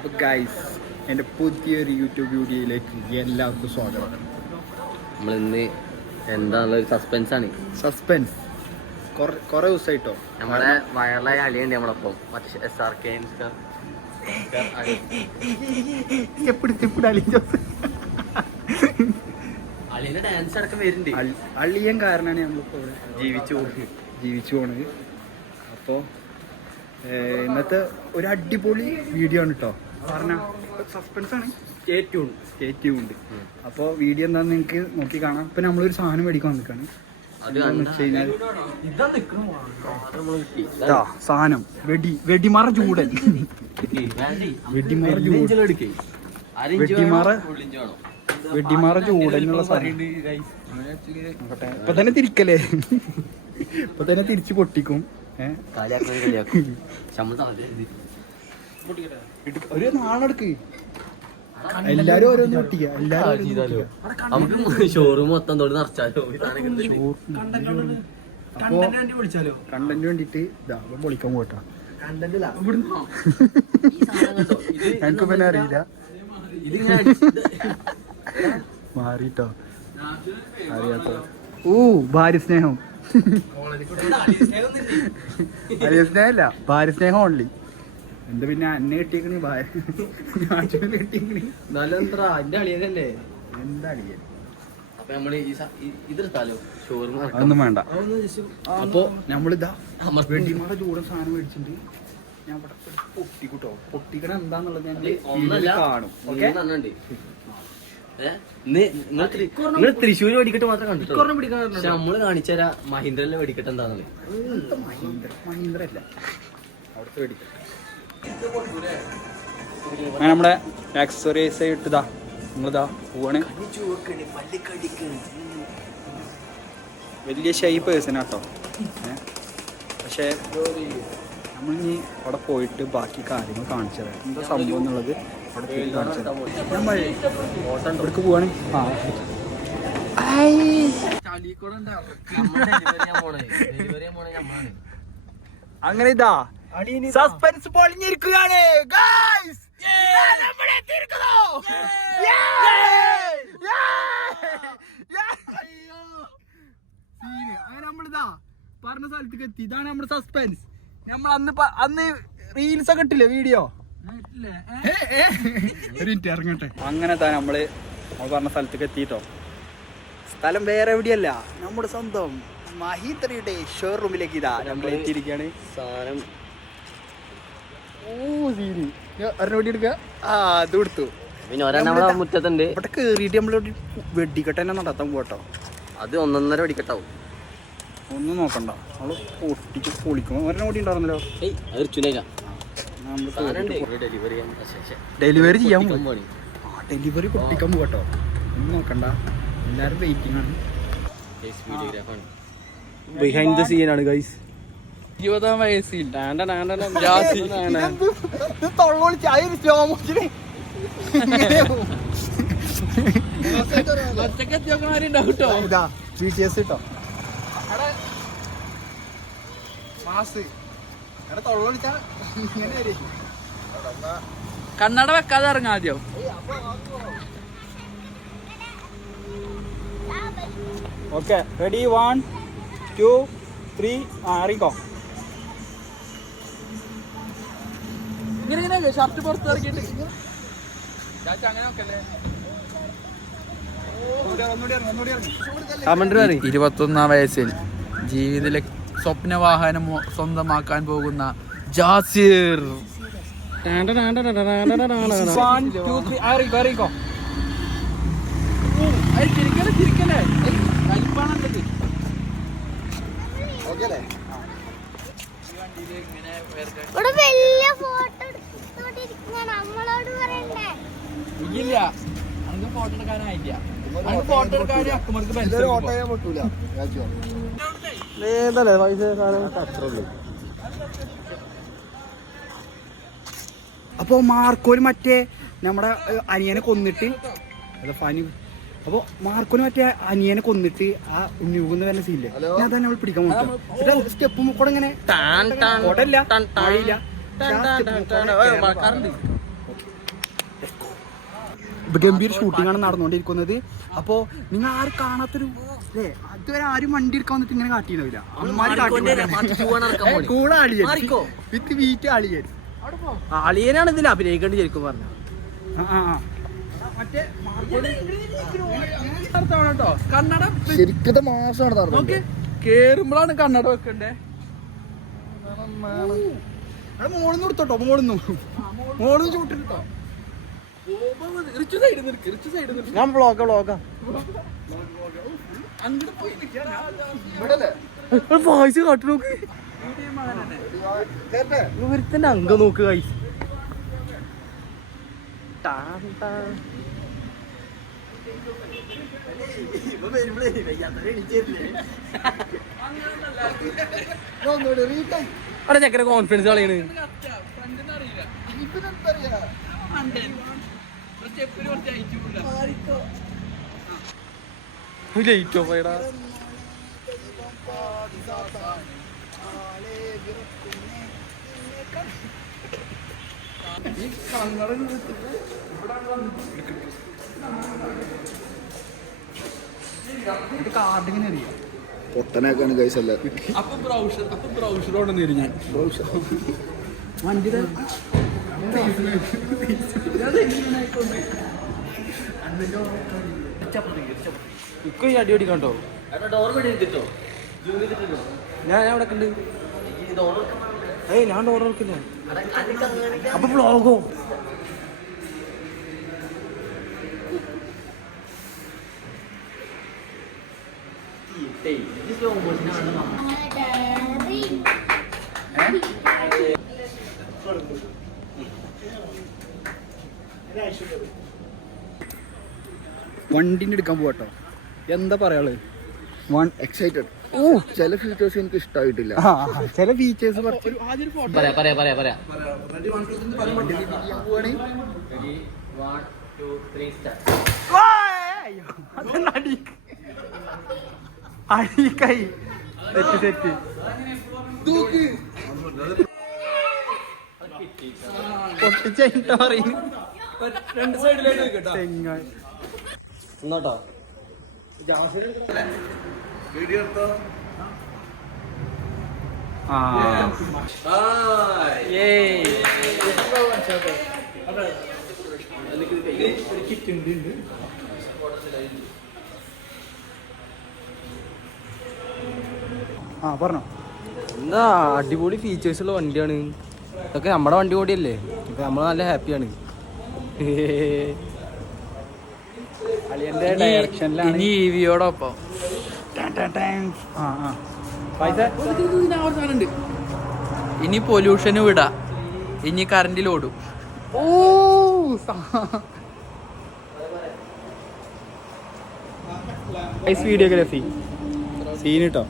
അപ്പോൾ ഗൈസ് എൻ്റെ പുതിയൊരു യൂട്യൂബ് വീഡിയോയിലേക്ക് എല്ലാവർക്കും സ്വാഗതം. നമ്മളിന്ന് എന്താണുള്ള സസ്പെൻസാണ്. സസ്പെൻസ് കുറേ ദിവസമായിട്ടോ. നമ്മളെ വയറലായ അളിയുണ്ട് നമ്മളൊപ്പം. മറ്റേ SRK അളിയുടെ ഡാൻസ് അടക്കം വരുന്നുണ്ട്. അളിയൻ കാരണമാണ് നമ്മളിപ്പോൾ ജീവിച്ചു പോണത്. അപ്പോൾ ഇന്നത്തെ ഒരു അടിപൊളി വീഡിയോ ആണ് കേട്ടോ. പറഞ്ഞ സസ്പെൻസ് ആണ്. Stay tuned. അപ്പോൾ വീഡിയോ എന്താണെന്ന് നിങ്ങൾക്ക് നോക്കി കാണാം. ഇപ്പം നമ്മളൊരു സാധനം മേടിക്കാൻ നിൽക്കുകയാണ്. സാധനം വെടിമറ ചൂടൻ. വെടിമറ ചൂടനുള്ള സാധനം. ഇപ്പൊ തന്നെ തിരിക്കല്ലേ, ഇപ്പൊ തന്നെ തിരിച്ചു പൊട്ടിക്കും. ഒരു നാളെടുക്ക് എല്ലാരും ഓരോന്ന് പൊട്ടിക്ക. നമുക്ക് ഷോറൂം മൊത്തം തൊട്ട് നിറച്ചാലോ. അപ്പോ കണ്ടന്റ് വേണ്ടിട്ട് പൊളിക്കാൻ പോട്ടാ. ഞങ്ങക്ക് പിന്നെ അറിയില്ല മാറിട്ടോ അറിയാത്തോ. ഭാര്യ സ്നേഹം. ഭാര്യ സ്നേഹമല്ല, ഭാര്യ സ്നേഹം ഓൺലി. എന്താ പിന്നെ അന്നെ കിട്ടിയേക്കണി കിട്ടിയേക്കണി അളിയതല്ലേ. എന്താ അളിയൻ? അപ്പൊ നമ്മള് ഇതെടുത്താലോ ഷോറൂം. അതൊന്നും വേണ്ട. അപ്പൊ നമ്മളിതാ വെടിമാറ ചൂടൻ സാധനം മേടിച്ചിട്ട് ഞാൻ ഇവിടെ പൊട്ടിക്കൂട്ടോ. പൊട്ടിക്കണ എന്താന്നുള്ളത് ഞാൻ കാണും. നിങ്ങൾ തൃശ്ശൂര് വെടിക്കെട്ട് മാത്രം കണ്ടിട്ടോ. പക്ഷെ നമ്മള് കാണിച്ചുതരാ മഹീന്ദ്രയിലെ വെടിക്കെട്ട് എന്താന്നുള്ളത്. മഹീന്ദ്ര അല്ല, അവിടുത്തെ വെടിക്കെട്ട്. നമ്മുടെ ആക്സസറീസ് ഇട്ടതാ നമ്മളിതാ പോവാണ്. വലിയ ഷൈ പേഴ്സണാട്ടോ. പക്ഷേ നമ്മളിനി അവിടെ പോയിട്ട് ബാക്കി കാര്യങ്ങൾ കാണിച്ചു തരാം. എന്താ സംഭവം എന്നുള്ളത് അവിടെ പോയി കാണിച്ചു തരാം. ഇവിടേക്ക് പോവാണ്. അങ്ങനെ ഇതാ സസ്പെൻസ് പൊളിഞ്ഞിരിക്കുകയാണ്. അങ്ങനെ നമ്മളിതാ പറഞ്ഞ സ്ഥലത്തേക്ക് എത്തി. ഇതാണ് നമ്മുടെ സസ്പെൻസ്. നമ്മൾ അന്ന് റീൽസ് ഒക്കെ ഇട്ടില്ലേ, വീഡിയോ. ഒരു മിനിറ്റ് ഇറങ്ങട്ടെ. അങ്ങനെ താ നമ്മള് പറഞ്ഞ സ്ഥലത്തേക്ക് എത്തിട്ടോ. സ്ഥലം വേറെ എവിടെയല്ല, നമ്മുടെ സ്വന്തം മഹീന്ദ്രയുടെ ഷോറൂമിലേക്ക് ഇതാ നമ്മൾ എത്തിയിരിക്കുകയാണ്. സാധനം അത് കൊടുത്തു. പിന്നെ ഒരെണ്ണം മുറ്റത്തുണ്ട്. ഇവിടെ കേറിയിട്ട് നമ്മള് വെടിക്കെട്ട് തന്നെ നടത്താൻ പോട്ടോ. അത് 1.5 വെടിക്കെട്ടാവും. ഒന്നും നോക്കണ്ട, നമ്മള് പൊട്ടിച്ച് പൊളിക്കും. ഒരെണ്ണം കൂടി ഉണ്ടായിരുന്നല്ലോ. ഡെലിവറി ചെയ്യാൻ പോയി. ഡെലിവറി പൊട്ടിക്കാൻ പോകട്ടോ. ഒന്നും നോക്കണ്ട, എല്ലാരും വെയിറ്റിംഗ് ആണ്. ബിഹൈൻഡ് ദ സീൻ ആണ് ഗൈസ്. 20-ആം വയസ്സിൽ കണ്ണട വെക്കാതെ ഇറങ്ങാം ആദ്യം. ഓക്കെ, റെഡി, 1 2 3 ഇറങ്ങിക്കോ. ഇങ്ങനെ ഷർട്ട് പുറത്ത് ഇറക്കിയിട്ട് അങ്ങനെ നോക്കല്ലേ. 21-ആം വയസ്സിൽ ജീവിതത്തിലെ സ്വപ്ന വാഹനം സ്വന്തമാക്കാൻ പോകുന്ന ജാസിർ. 1 2 3 ഇറങ്ങിക്കോ. തിരിക്കല്ലേ കലിപ്പാണല്ലത്. ഇല്ല, അനക്ക് ഫോട്ടോ എടുക്കാനായില്ല. അനക്ക് ഫോട്ടോ എടുക്കാൻ അക്കുമർക്ക് അപ്പൊ മാർക്കോന് മറ്റേ നമ്മുടെ അനിയനെ കൊന്നിട്ട് ഫാനി. അപ്പോൾ മാർക്കോന് മറ്റേ അനിയനെ കൊന്നിട്ട് ആ ഉണ്ണിയൂന്ന് വരുന്ന സീനില്ലേ, ഞാൻ തന്നെ നമ്മൾ പിടിക്കാൻ നോക്കാം. സ്റ്റെപ്പ് കൂടെ ഇങ്ങനെ ഗംഭീർ ഷൂട്ടിംഗ് ആണ് നടന്നുകൊണ്ടിരിക്കുന്നത്. അപ്പോൾ നിങ്ങൾ ആരും കാണാത്തൊരു അല്ലേ, അതുവരെ ആരും വണ്ടി എടുക്കാൻ വന്നിട്ട് ഇങ്ങനെ കാട്ടിയില്ല. കൂടെ ആളിയൻ വിത്ത് വീറ്റ് ആളിയൻ. ആളിയനാണ് ഇതിൽ അഭിനയിക്കേണ്ടി ശരിക്കും പറഞ്ഞു. കണ്ണട ശരിക്കത്തെ മാസമാണ് നോക്ക്, കേറുമ്പോഴാണ് കണ്ണട വെക്കണ്ടേ. മോളിന്ന് കൊടുത്തോട്ടോ, മോളിന്ന് ചൂട്ടിട്ടോ. ഞാൻ വ്ളോഗാ വായിച്ച് കാട്ടു നോക്ക്, ഇവരുടെ അംഗം നോക്ക് ഗൈസ്. അവിടെ ചക്കര കോൺഫിഡൻസ് കളയാണ്. ലൈറ്റോ പോയടാ. കാർഡിങ്ങനെ അറിയാം പൊട്ടനാക്കാണ് ഗൈസ് അല്ല. അപ്പൊ ബ്രൗഷറോടെ നേരിഞ്ഞ വണ്ടിയുടെ ഇപ്പൊ ഈ അടി ഓടിക്കണ്ടോ? ഞാൻ അവിടെ ഉണ്ട്. ഏയ് ഞാൻ ഡോർ ഓർക്കില്ല. അപ്പൊ വ്ളോഗോ വണ്ടിന്റെ എടുക്കാൻ പോവാട്ടോ. എന്താ പറയാള്, എക്സൈറ്റഡ്. ചില ഫീച്ചേഴ്സ് എനിക്ക് ഇഷ്ടമായിട്ടില്ല. ചില ഫീച്ചേഴ്സ് അടിക്കായി തെറ്റ് പൊട്ടിച്ച പറയുന്നു. രണ്ട് സൈഡിലേക്ക് കേട്ടോ. എന്നോട്ടോ പറഞ്ഞോ. എന്താ അടിപൊളി ഫീച്ചേഴ്സ് ഉള്ള വണ്ടിയാണ് ഇതൊക്കെ. നമ്മുടെ വണ്ടി കൂടിയല്ലേ, ഇപ്പൊ നമ്മൾ നല്ല ഹാപ്പിയാണ്. ഇനി ഇവിയോടൊപ്പം ഇനി പൊല്യൂഷന് വിടാ, ഇനി കറണ്ടിലോടും. വീഡിയോഗ്രാഫി സീൻ കേട്ടോ.